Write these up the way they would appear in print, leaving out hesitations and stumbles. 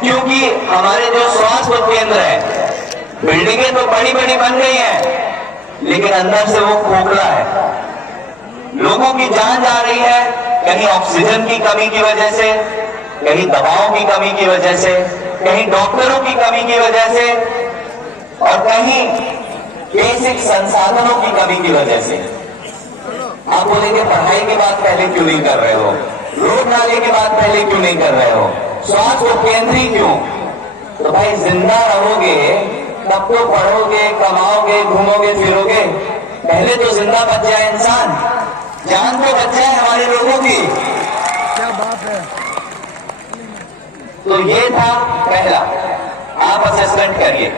क्योंकि हमारे जो स्वास्थ्य केंद्र है, बिल्डिंगें तो बड़ी बड़ी बन गई हैं, लेकिन अंदर से वो खोखला है। लोगों की जान जा रही है, कहीं ऑक्सीजन की कमी की वजह से, कहीं दवाओं की कमी की वजह से, कहीं डॉक्टरों की कमी की वजह से, और कहीं बेसिक संसाधनों की कमी की वजह से। आप बोलेंगे पढ़ाई की बात पहले क्यों नहीं कर रहे हो, रोड नाले की बात पहले क्यों नहीं कर रहे हो, स्वास्थ्य केंद्र ही क्यों? तो भाई जिंदा रहोगे तब तो पढ़ोगे, कमाओगे, घूमोगे, फिरोगे। पहले तो जिंदा बच जाए इंसान, जान तो बच जाए हमारे लोगों की। क्या बात है। तो ये था पहला, आप असेसमेंट करिए।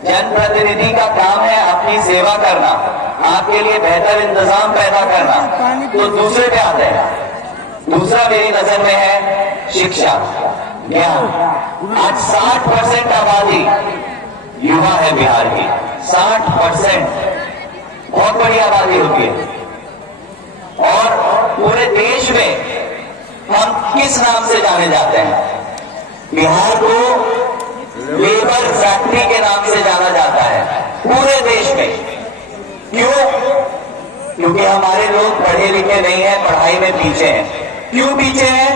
जनप्रतिनिधि का काम है अपनी सेवा करना, आपके लिए बेहतर इंतजाम पैदा करना। तो दूसरे पे आते हैं। दूसरा मेरी नजर में है शिक्षा, ज्ञान। आज 60% आबादी युवा है बिहार की, 60%, बहुत बड़ी आबादी होती है। और पूरे देश में हम किस नाम से जाने जाते हैं? बिहार को लेबर फैक्ट्री के नाम से जाना जाता है पूरे देश में। क्यों? क्योंकि हमारे लोग पढ़े लिखे नहीं हैं, पढ़ाई में पीछे हैं। क्यों पीछे हैं?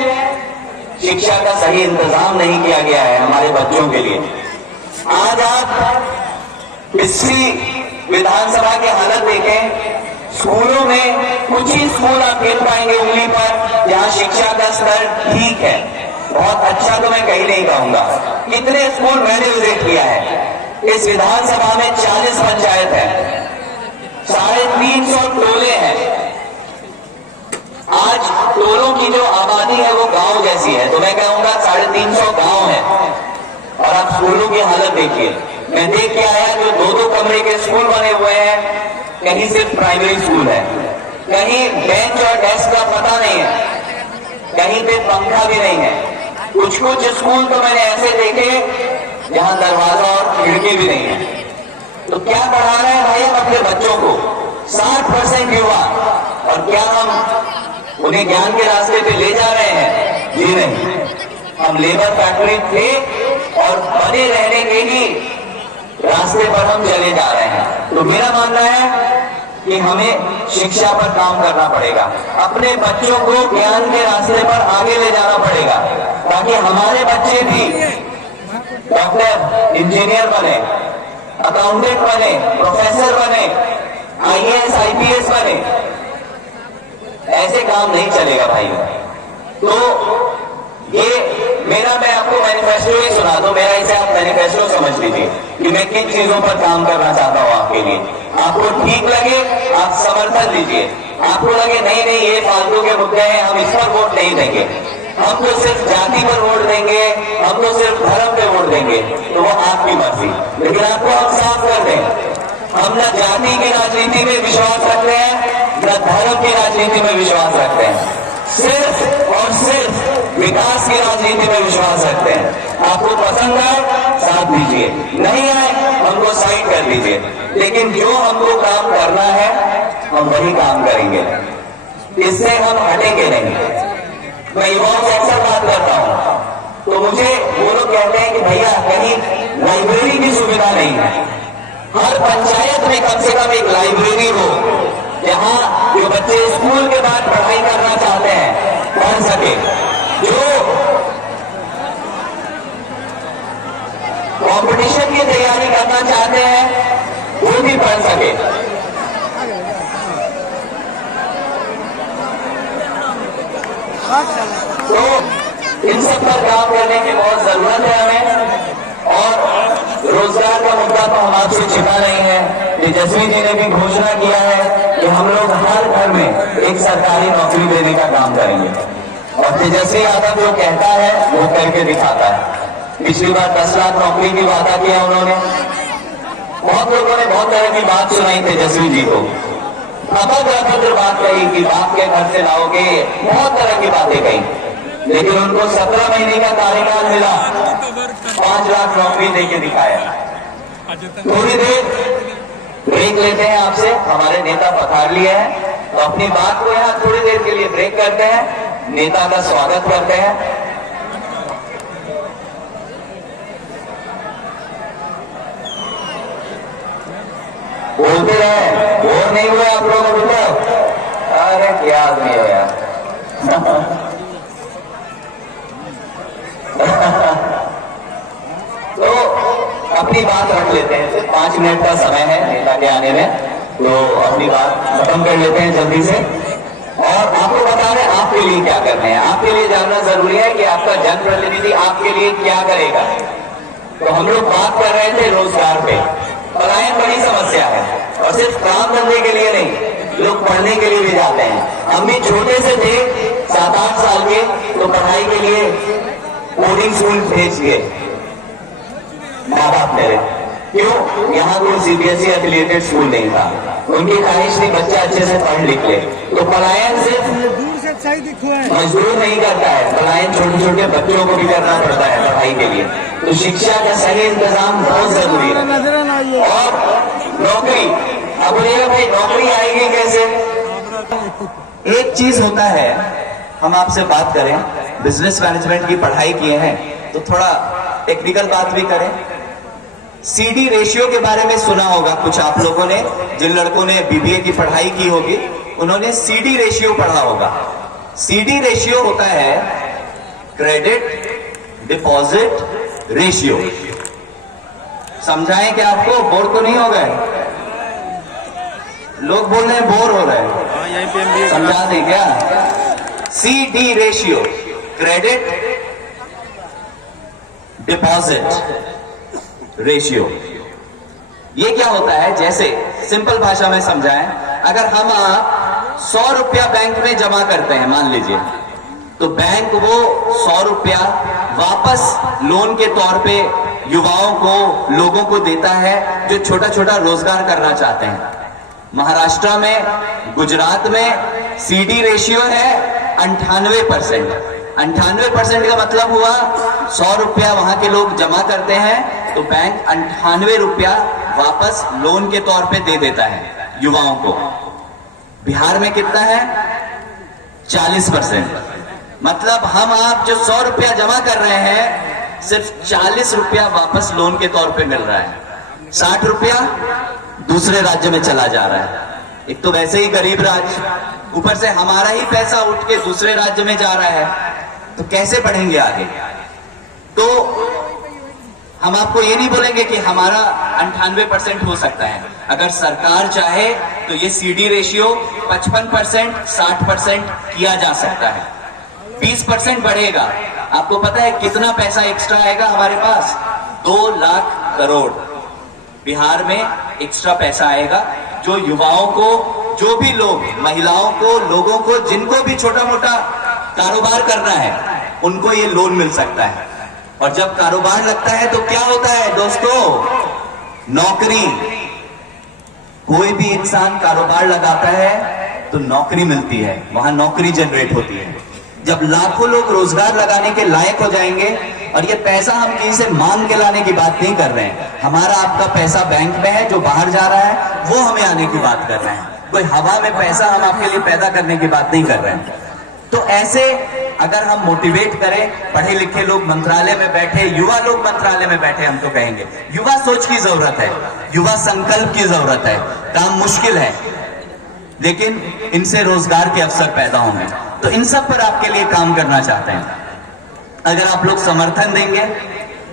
शिक्षा का सही इंतजाम नहीं किया गया है हमारे बच्चों के लिए। आज आप पिछली विधानसभा की हालत देखें, स्कूलों में कुछ ही स्कूल आप गिन पाएंगे उंगली पर जहां शिक्षा का स्तर ठीक है। बहुत अच्छा तो मैं कहीं नहीं कहूंगा। कितने स्कूल मैंने विजिट किया है। इस विधानसभा में 40 पंचायत है, 350 टोले हैं। आज टोलों की जो आबादी है वो गांव जैसी है, तो मैं कहूंगा 350 गांव है। और आप स्कूलों की हालत देखिए। मैं देख के आया जो 2-2 कमरे के स्कूल बने हुए हैं, कहीं सिर्फ प्राइमरी स्कूल है, कहीं बेंच और डेस्क का पता नहीं है, कहीं पे पंखा भी नहीं है। कुछ कुछ स्कूल तो मैंने ऐसे देखे जहां दरवाजा और खिड़की भी नहीं है। तो क्या पढ़ा रहे हैं भाई हम अपने बच्चों को? 60% युवा, और क्या हम उन्हें ज्ञान के रास्ते पे ले जा रहे हैं? जी नहीं, हम लेबर फैक्ट्री थे और बने रहने के ही रास्ते पर हम चले जा रहे हैं। तो मेरा मानना है कि हमें शिक्षा पर काम करना पड़ेगा, अपने बच्चों को ज्ञान के रास्ते पर आगे ले जाना पड़ेगा, ताकि हमारे बच्चे भी डॉक्टर, इंजीनियर बने, अकाउंटेंट बने, प्रोफेसर बने, IAS, IPS बने। ऐसे काम नहीं चलेगा भाइयों। तो ये मेरा, मैं आपको मैनिफेस्टो ही सुना दूं, मेरा इसे आप मैनिफेस्टो समझ लीजिए कि मैं किन चीजों पर काम करना चाहता हूं आपके लिए। आपको ठीक लगे आप समर्थन दीजिए, आपको लगे नहीं नहीं ये फालतू के मुद्दे हैं, हम इस पर वोट नहीं देंगे, हम तो सिर्फ जाति पर वोट देंगे, हम तो सिर्फ धर्म पे वोट देंगे, तो वो आपकी मर्जी। लेकिन आपको हम साफ कर दें, हम न जाति की राजनीति में विश्वास रखते हैं, न धर्म की राजनीति में विश्वास रखते हैं, सिर्फ और सिर्फ विकास की राजनीति में विश्वास रखते हैं। आपको पसंद आए साथ दीजिए, नहीं आए हमको साइड कर दीजिए, लेकिन जो हमको काम करना है हम वही काम करेंगे, इससे हम हटेंगे नहीं। मैं युवाओं से अक्सर बात करता हूं, तो मुझे वो लोग कहते हैं कि भैया कहीं लाइब्रेरी की सुविधा नहीं है। हर पंचायत में कम से कम एक लाइब्रेरी हो, जहां जो बच्चे स्कूल के बाद पढ़ाई करना चाहते हैं पढ़ सके, जो कंपटीशन की तैयारी करना चाहते हैं वो भी पढ़ सके। तो इन सब पर काम करने की बहुत जरूरत है हमें। और रोजगार का मुद्दा तो हम आपसे छिपा नहीं है। तेजस्वी जी ने भी घोषणा किया है कि हम लोग हर घर में एक सरकारी नौकरी देने का काम करेंगे, और तेजस्वी यादव जो कहता है वो करके दिखाता है। पिछली बार 10 लाख नौकरी की वादा किया उन्होंने, बहुत लोगों ने बहुत तरह की बात सुनाई तेजस्वी जी को, अभद्र बात कही कि बाप के घर से लाओगे, बहुत तरह की बातें कही, लेकिन उनको 17 महीने का कार्यकाल मिला, 5 लाख नौकरी देके दिखाया। थोड़ी देर ब्रेक लेते हैं आपसे, हमारे नेता पधार लिए हैं, तो अपनी बात को यहाँ थोड़ी देर के लिए ब्रेक करते हैं, नेता का स्वागत करते हैं। है, बोर नहीं हुए आप लोग अभी तक? अरे क्या आदमी है यार। तो अपनी बात रख लेते हैं, सिर्फ 5 मिनट का समय है नेता के आने में, तो अपनी बात खत्म कर लेते हैं जल्दी से। और आपको बता रहे आपके लिए क्या करना है, आपके लिए जानना जरूरी है कि आपका जनप्रतिनिधि आपके लिए क्या करेगा। तो हम लोग बात कर रहे थे रोजगार पे। पलायन बड़ी समस्या है, और सिर्फ काम धंधे के लिए नहीं, लोग पढ़ने के लिए भी जाते हैं। हम भी छोटे से थे 7-8 साल के, तो पढ़ाई के लिए बोर्डिंग स्कूल भेज दिए माँ बाप मेरे। क्यों? यहाँ कोई सीबीएसई एफिलिएटेड स्कूल नहीं था, उनकी ख्वाहिश थी बच्चा अच्छे से पढ़ लिख ले। तो पलायन सिर्फ दूर से सही दिखो है। मजदूर नहीं करता है, पलायन छोटे छोटे बच्चों को भी करना पड़ता है पढ़ाई के लिए। तो शिक्षा का सही इंतजाम बहुत जरूरी है। नजर ना आइए। और नौकरी, अब बोलिएगा भाई नौकरी आएगी कैसे? एक चीज होता है, हम आपसे बात करें, बिजनेस मैनेजमेंट की पढ़ाई किए हैं तो थोड़ा टेक्निकल बात भी करें। सीडी रेशियो के बारे में सुना होगा कुछ आप लोगों ने, जिन लड़कों ने बीबीए की पढ़ाई की होगी उन्होंने सीडी रेशियो पढ़ा होगा। सीडी रेशियो होता है क्रेडिट डिपॉजिट रेशियो। समझाएं क्या आपको? बोर तो नहीं हो गए? लोग बोल रहे हैं बोर हो रहे हैं, समझा दें क्या? CD ratio, credit deposit ratio, ये क्या होता है? जैसे सिंपल भाषा में समझाएं, अगर हम आप 100 रुपया बैंक में जमा करते हैं मान लीजिए, तो बैंक वो 100 रुपया वापस लोन के तौर पे युवाओं को, लोगों को देता है जो छोटा छोटा रोजगार करना चाहते हैं। महाराष्ट्र में, गुजरात में सीडी रेशियो है 98%। 98% का मतलब हुआ 100 रुपया वहां के लोग जमा करते हैं तो बैंक 98 रुपया वापस लोन के तौर पे दे देता है युवाओं को। बिहार में कितना है? 40%। मतलब हम आप जो 100 रुपया जमा कर रहे हैं, सिर्फ 40 रुपया वापस लोन के तौर पे मिल रहा है। 60 रुपया दूसरे राज्य में चला जा रहा है। एक तो वैसे ही गरीब राज्य, ऊपर से हमारा ही पैसा उठ के दूसरे राज्य में जा रहा है, तो कैसे बढ़ेंगे आगे? तो हम आपको ये नहीं बोलेंगे कि हमारा 98% हो सकता है। अगर सरकार चाहे तो ये सीडी रेशियो 55%, 60% किया जा सकता है। 20% बढ़ेगा। आपको पता है कितना पैसा एक्स्ट्रा आएगा हमारे पास? 2 लाख करोड़ बिहार में एक्स्ट्रा पैसा आएगा, जो युवाओं को, जो भी लोग, महिलाओं को, लोगों को, जिनको भी छोटा मोटा कारोबार करना है, उनको ये लोन मिल सकता है। और जब कारोबार लगता है तो क्या होता है दोस्तों? नौकरी। कोई भी इंसान कारोबार लगाता है तो नौकरी मिलती है, वहां नौकरी जनरेट होती है। जब लाखों लोग रोजगार लगाने के लायक हो जाएंगे, और ये पैसा हम कहीं से मांग के लाने की बात नहीं कर रहे हैं, हमारा आपका पैसा बैंक में है, जो बाहर जा रहा है वो हमें आने की बात कर रहे हैं। कोई हवा में पैसा हम आपके लिए पैदा करने की बात नहीं कर रहे हैं। तो ऐसे अगर हम मोटिवेट करें, पढ़े लिखे लोग मंत्रालय में बैठे, युवा लोग मंत्रालय में बैठे, हम तो कहेंगे युवा सोच की जरूरत है, युवा संकल्प की जरूरत है। काम मुश्किल है लेकिन इनसे रोजगार के अवसर पैदा होंगे। तो इन सब पर आपके लिए काम करना चाहते हैं। अगर आप लोग समर्थन देंगे,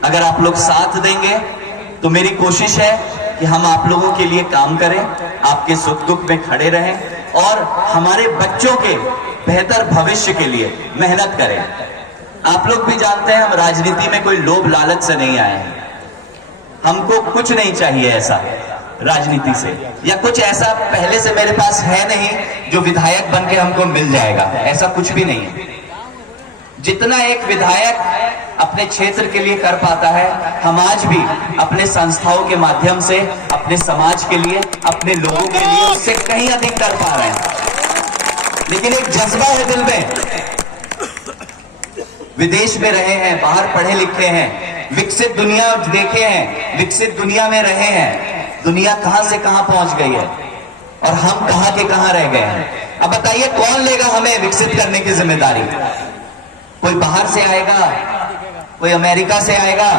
अगर आप लोग साथ देंगे, तो मेरी कोशिश है कि हम आप लोगों के लिए काम करें, आपके सुख दुख में खड़े रहें और हमारे बच्चों के बेहतर भविष्य के लिए मेहनत करें। आप लोग भी जानते हैं हम राजनीति में कोई लोभ लालच से नहीं आए हैं। हमको कुछ नहीं चाहिए ऐसा राजनीति से, या कुछ ऐसा पहले से मेरे पास है नहीं जो विधायक बन के हमको मिल जाएगा, ऐसा कुछ भी नहीं है। जितना एक विधायक अपने क्षेत्र के लिए कर पाता है, हम आज भी अपने संस्थाओं के माध्यम से अपने समाज के लिए, अपने लोगों के लिए उससे कहीं अधिक कर पा रहे हैं। लेकिन एक जज्बा है दिल में। विदेश में रहे हैं, बाहर पढ़े लिखे हैं, विकसित दुनिया देखे हैं, विकसित दुनिया में रहे हैं। दुनिया कहां से कहां पहुंच गई है और हम कहां के कहां रह गए हैं। अब बताइए कौन लेगा हमें विकसित करने की जिम्मेदारी? कोई बाहर से आएगा, कोई अमेरिका से आएगा?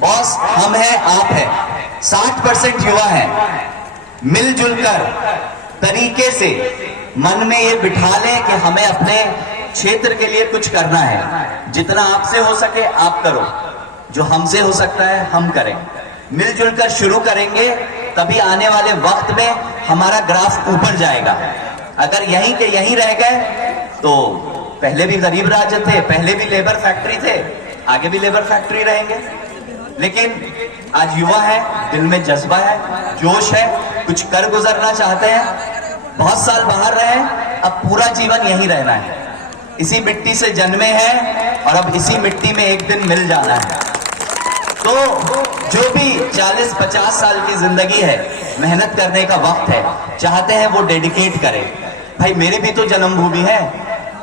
बॉस हम हैं, आप हैं। 60% युवा हैं, मिलजुल कर तरीके से मन में ये बिठा लें कि हमें अपने क्षेत्र के लिए कुछ करना है। जितना आपसे हो सके आप करो, जो हमसे हो सकता है हम करें। मिलजुल कर शुरू करेंगे तभी आने वाले वक्त में हमारा ग्राफ ऊपर जाएगा। अगर यहीं के यहीं रह गए तो पहले भी गरीब राज्य थे, पहले भी लेबर फैक्ट्री थे, आगे भी लेबर फैक्ट्री रहेंगे। लेकिन आज युवा है, दिल में जज्बा है, जोश है, कुछ कर गुजरना चाहते हैं। बहुत साल बाहर रहे, अब पूरा जीवन यहीं रहना है। इसी मिट्टी से जन्मे हैं और अब इसी मिट्टी में एक दिन मिल जाना है। तो जो भी 40-50 साल की जिंदगी है, मेहनत करने का वक्त है, चाहते हैं वो डेडिकेट करें। भाई मेरी भी तो जन्मभूमि है।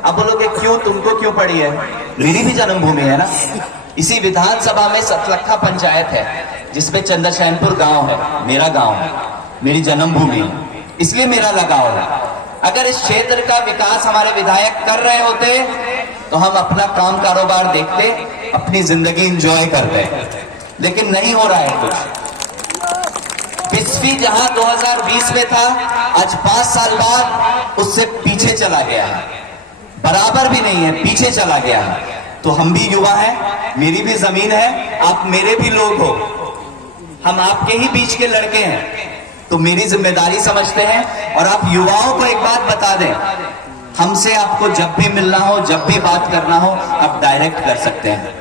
अब बोलोगे क्यों, तुमको क्यों पड़ी है? मेरी भी जन्मभूमि है ना। इसी विधानसभा में सतलखा पंचायत है जिसपे चंद्रशैनपुर गांव है, मेरा गांव है, मेरी जन्मभूमि है, इसलिए मेरा लगाव है। अगर इस क्षेत्र का विकास हमारे विधायक कर रहे होते तो हम अपना काम कारोबार देखते, अपनी जिंदगी एंजॉय करते, लेकिन नहीं हो रहा है कुछ। बिस्फी जहां 2020 में था, आज 5 साल बाद उससे पीछे चला गया है, बराबर भी नहीं है, पीछे चला गया है। तो हम भी युवा हैं, मेरी भी जमीन है, आप मेरे भी लोग हो, हम आपके ही बीच के लड़के हैं, तो मेरी जिम्मेदारी समझते हैं। और आप युवाओं को एक बात बता दें, हमसे आपको जब भी मिलना हो, जब भी बात करना हो, आप डायरेक्ट कर सकते हैं।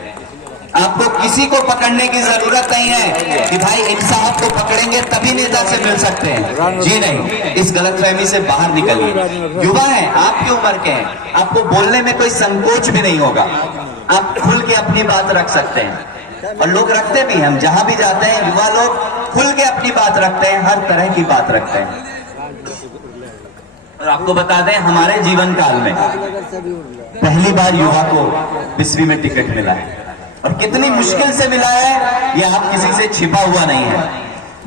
आपको किसी को पकड़ने की जरूरत नहीं है कि भाई इन साहब को पकड़ेंगे तभी नेता से मिल सकते हैं। जी नहीं, इस गलतफहमी से बाहर निकलिए। युवा हैं, आपकी उम्र के हैं, आपको बोलने में कोई संकोच भी नहीं होगा, आप खुल के अपनी बात रख सकते हैं। और लोग रखते भी हैं, हम जहां भी जाते हैं युवा लोग खुल के अपनी बात रखते हैं, हर तरह की बात रखते हैं। और आपको बता दें, हमारे जीवन काल में पहली बार युवा को बिस्वी में टिकट मिला है, और कितनी मुश्किल से मिला है ये आप किसी से छिपा हुआ नहीं है।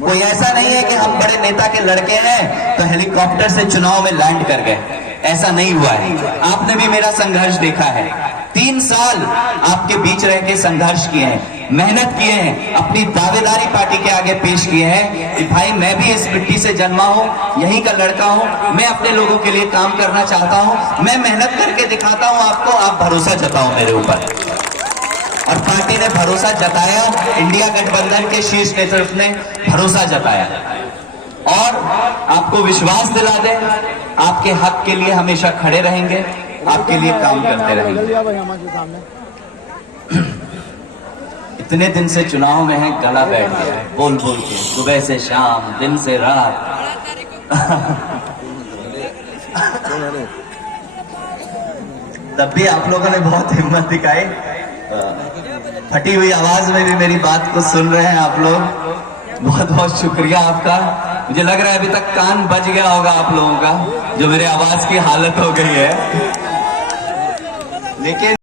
कोई ऐसा नहीं है कि हम बड़े नेता के लड़के हैं तो हेलीकॉप्टर से चुनाव में लैंड कर गए, ऐसा नहीं हुआ है। आपने भी मेरा संघर्ष देखा है, 3 साल आपके बीच रह के संघर्ष किए हैं, मेहनत किए हैं, अपनी दावेदारी पार्टी के आगे पेश किए हैं कि भाई मैं भी इस मिट्टी से जन्मा हूं, यहीं का लड़का हूं, मैं अपने लोगों के लिए काम करना चाहता हूं, मैं मेहनत करके दिखाता हूं आपको, आप भरोसा जताओ मेरे ऊपर। और पार्टी ने भरोसा जताया, इंडिया गठबंधन के शीर्ष नेतृत्व ने भरोसा जताया, और आपको विश्वास दिला दें, आपके हक के लिए हमेशा खड़े रहेंगे, आपके लिए काम करते रहेंगे। इतने दिन से चुनाव में है, गला बैठ गया है बोल बोल के, सुबह से शाम, दिन से रात। तब भी आप लोगों ने बहुत हिम्मत दिखाई, फटी हुई आवाज में भी मेरी बात को सुन रहे हैं आप लोग, बहुत बहुत शुक्रिया आपका। मुझे लग रहा है अभी तक कान बज गया होगा आप लोगों का, जो मेरे आवाज की हालत हो गई है। लेकिन